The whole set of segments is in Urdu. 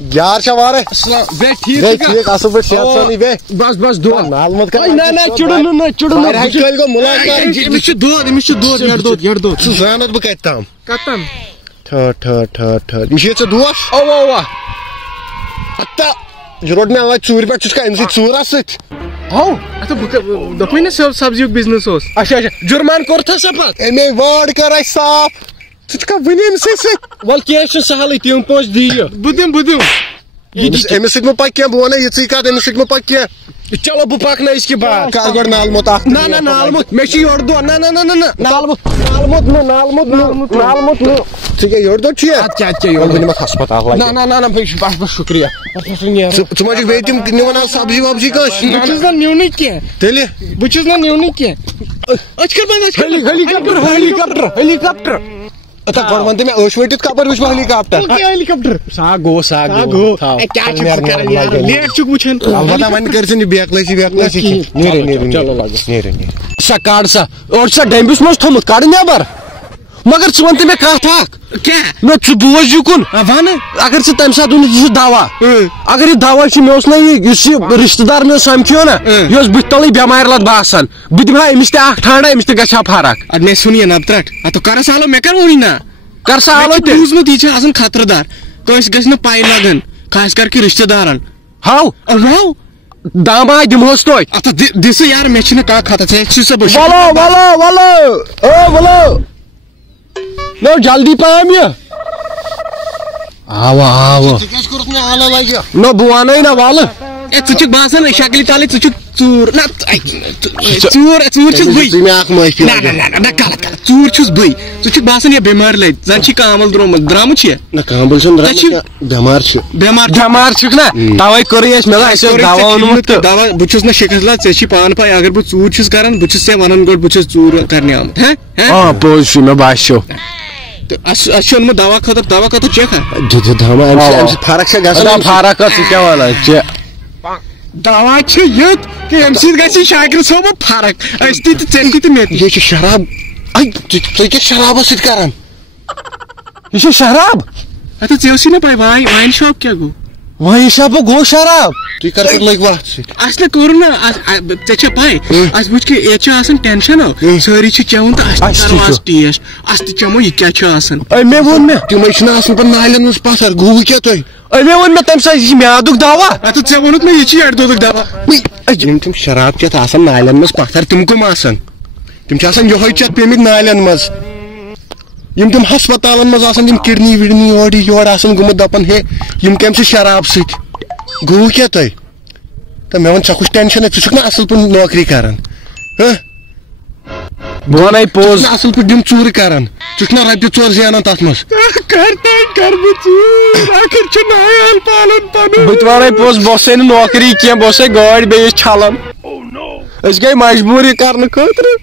یار چھا وارے بے ٹھیک بے ٹھیک اصل پٲٹھۍ صحت سانٕے بے بس بس دۄد نال مت کر نہ چُڑُن کٲلۍ گوٚو مُلاقات أمِس چھُ دۄد یٔڑ دۄد ژٕ زانَتھ بہٕ کتہِ تام کتن ٹھہر یہِ چھُ ژےٚ دوس اوا اَتا یہِ روٚٹ مےٚ اَوے ژوٗرِ پٮ۪ٹھ ژٕ چھُکھا أمۍ سۭتۍ ژوٗر سۭتۍ دوٚپُے نہ سبزیُک بِزنس اوس اچھا جُرمان کوٚرتھا سا پتہٕ اَمے وٲر کر اَسہِ صاف ژٕ چھُکھا وٕنہِ أمۍ سۭتۍ وَلہٕ کینٛہہ چھُ سہلٕے تِم پونٛسہٕ دِیہِ بہٕ دِمہٕ أمِس سۭتۍ مہ پَکہِ کینٛہہ بہٕ وَنَے یِژٕے کَتھ أمِس سۭتۍ مہ پَکہِ کینٛہہ چلو بہٕ پکنٲیِس کہِ بعد کر گۄڈٕ نالمُت اکھ نہ نالمُت مےٚ چھُ یورٕ دۄہ نہ نالمُت ژٕ کیٛاہ یورٕ دۄد چھُ یہِ اَدٕ کیٛاہ بہٕ نِمَکھ ہسپتال نہ بس شُکریہ ژٕ ما چھُکھ بیٚیہِ تِم نِوان آز سبزی وبزی کٲنٛسہِ بہٕ چھُس نہ نِونٕے کینٛہہ تیٚلہِ بہٕ چھُس نہ نِونٕے کینٛہہ ہیلیکاپٹر اَتا گۄڈٕ وَن تہٕ مےٚ ٲش ؤٹِتھ کپٲرۍ وٕچھ بہٕ ہیلیکاپٹر ہیلیکاپٹر سا گوٚو کیٛاہ چھُکھ ژٕ کران یار لیٹ چھُکھ وٕچھان البتہ وۄنۍ کٔرۍ ژٕ بیکلٲسی نیرِ سا کڑ سا اور چھا ڈیمبِس منٛز تھوٚمُت کڑ نیبر مگر ژٕ وَن تہٕ مےٚ کتھ اکھ کیٛاہ مےٚ ژٕ بوز یِکُن وَن اگر ژٕ تمہِ ساتہٕ ووٚنُکھ یہِ چھُ دوا اگر یہِ دوا چھُ مےٚ اوس نا یہِ یُس یہِ رشتہٕ دار مےٚ سمکھیو نا یہِ اوس بٕتھِ تلٕے بٮ۪مارِ لد باسان بہٕ دِمہٕ ہا أمِس تہِ اکھ ٹھانڈا أمِس تہِ گژھِ ہا فرق اد مےٚ سُن یہِ نبترٹ اتھ کر سالو مےٚ کر ووٚنُے نہ کر سا حالو تہِ بوٗزمُت یہِ چھُ آسان خطرٕ دار کٲنٛسہِ گژھِ نہٕ پاے لگان خاص کر کہِ رشتہٕ دارن ہاو واو داماے دِمہوس توتہِ اتھ دِ سا یار مےٚ چھُنہٕ کانٛہہ خطر ژےٚ چھُ سا بہٕ ولو نو جلدی پہم یہِ آو ژٕ کیٛازِ کوٚرُتھ مےٚ آلہٕ لگہِ نو بہٕ ونے نا ولہٕ ژٕ چھُکھ باسان شکلہِ تلے ژٕ چھُکھ ژوٗر نہ ژوٗر چھُس بٕے ژٕ مےٚ اکھ معٲفی نہ غلط ژوٗر چھُس بٕے ژٕ چھُکھ باسان یہِ بٮ۪مارِ لگہِ زن چھِ کامل درٛامُت چھِ نہ کامبل چھُنہٕ بٮ۪مار چھُ بٮ۪مار چھُکھ نا توے کوٚرُے اَسہِ مےٚ دوٚپ اَسہِ اوس دوا اوٚنمُت تہٕ دوا بہٕ چھُس نہٕ شکلا ژےٚ چھی پانہٕ پاے اگر بہٕ ژوٗر چھُس کران بہٕ چھُس ژےٚ ونان گۄڈٕ بہٕ چھُس ژوٗر کرنہِ آمُت پوٚز چھُ مےٚ باسیو اَسہِ چھُ اوٚنمُت دوا خٲطرٕ چیکھا فرق چھےٚ گژھان فرق ژٕ کیٛاہ وَنان ژےٚ دوا چھُ یُتھ کہِ اَمہِ سۭتۍ گژھِ شاکر صٲبن فرق أسۍ تہِ تہٕ ژےٚ تہِ مےٚ تہِ یہِ چھُ شراب تُہۍ کیٛاہ شرابس سۭتۍ کران یہِ چھُ شراب اَتھ ژےٚ ٲسٕے نہ پاے واین شاپ کیٛاہ گوٚو وۄنۍ شاپہٕ گوٚو شراب تُہۍ کر پٮ۪ٹھ لٔگۍ وَتھ سۭتۍ اَسہِ نہ کوٚر نہ ژےٚ چھےٚ پاے اَسہِ وٕچھ کہِ ییٚتہِ چھُ آسان ٹٮ۪نشن سٲری چھِ چٮ۪وان تہٕ اَسہِ تہِ کرو آز ٹیسٹ اَسہِ تہِ چٮ۪مو یہِ کیٛاہ چھُ آسان أمے ووٚن مےٚ تِمے چھِنہٕ آسان پتہٕ نالٮ۪ن منٛز پتھر گوٚوٕ کیٛاہ تۄہہِ أمے ووٚن مےٚ تمہِ ساتہٕ یہِ چھُ میادُک دوا اَتھ ژےٚ ووٚنُتھ مےٚ یہِ چھُ یڈ دۄدُک دوا یِم تِم شراب چٮ۪تھ آسان نالٮ۪ن منٛز پتھر تِم کٕم آسان تِم چھِ آسان یِہوے چٮ۪تھ پیمٕتۍ نالٮ۪ن منٛز یِم تِم ہسپتالن منٛز آسان تِم کِڈنی وِڈنی اورٕ یورٕ آسان گوٚمُت دپان ہے یِم کَمہِ سۭتۍ شراب سۭتۍ گوٚوٕ کیٛاہ تۄہہِ تہٕ مےٚ ووٚن ژےٚ کُس ٹٮ۪نشن ژٕ چھُکھ نا اصٕل پٲٹھۍ نوکری کران بہٕ وَنے پوٚز اصٕل پٲٹھۍ یِم ژوٗرٕ کران ژٕ چھُکھ نا رۄپیہِ 4 زینان تتھ منٛز بہٕ تہِ وَنے پوٚز بہٕ اوسے نہٕ نوکری کینٛہہ بہٕ اوسے گٲڑۍ بیٚیِس چھلان أسۍ گٔے مجبوٗری کرنہٕ خٲطرٕ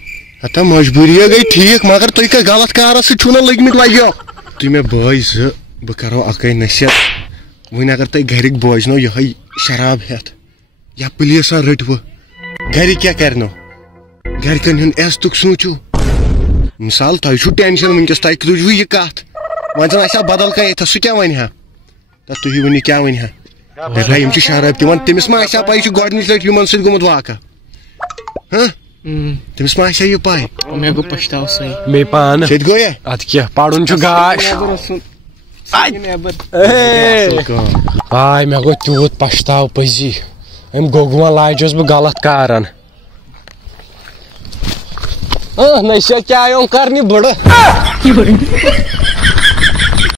ہتا مجبوٗری گٔے ٹھیٖک مگر تُہۍ کتھ غلط کارس سۭتۍ چھُو نا لٔگمٕتۍ لگیو تُہۍ مےٚ بٲے زٕ بہٕ کرو اکٲے نصیحت وۄنۍ اگر تۄہہِ گرِکۍ بوزنو یِہوے شراب ہٮ۪تھ یا پُلیٖسن رٔٹوٕ گرِکۍ کیٛاہ کرنو گرِکٮ۪ن ہُنٛد عزتُک سوٗنٛچِو مِثال تۄہہِ چھُو ٹٮ۪نشن وٕنکیٚس تۄہہِ تُجوٕ یہِ کتھ وۄنۍ زن آسہِ ہا بدل کانٛہہ ییٚتھس سُہ کیٛاہ ونہِ ہا تُہۍ ؤنِو کیٛاہ ونہِ ہا دپہا یِم چھِ شراب دِوان تٔمِس ما آسہِ ہا پاے یہِ چھُ گۄڈنِچ لٹہِ یِمن سۭتۍ گوٚمُت واقعہ تٔمِس ما آسہِ ہا یہِ پاے مےٚ گوٚو پٔشتاو سٲنۍ مے پانہٕ سیٚدِ گوٚو یا ادٕ کیٛاہ پرُن چھُ گاش آے مےٚ گوٚو تیوٗت پشتاو پٔزی أمۍ گوٚگوٗن لاجیوس بہٕ غلط کارن نصیحت کیٛاہ آیوم کرنہِ بٕڑٕ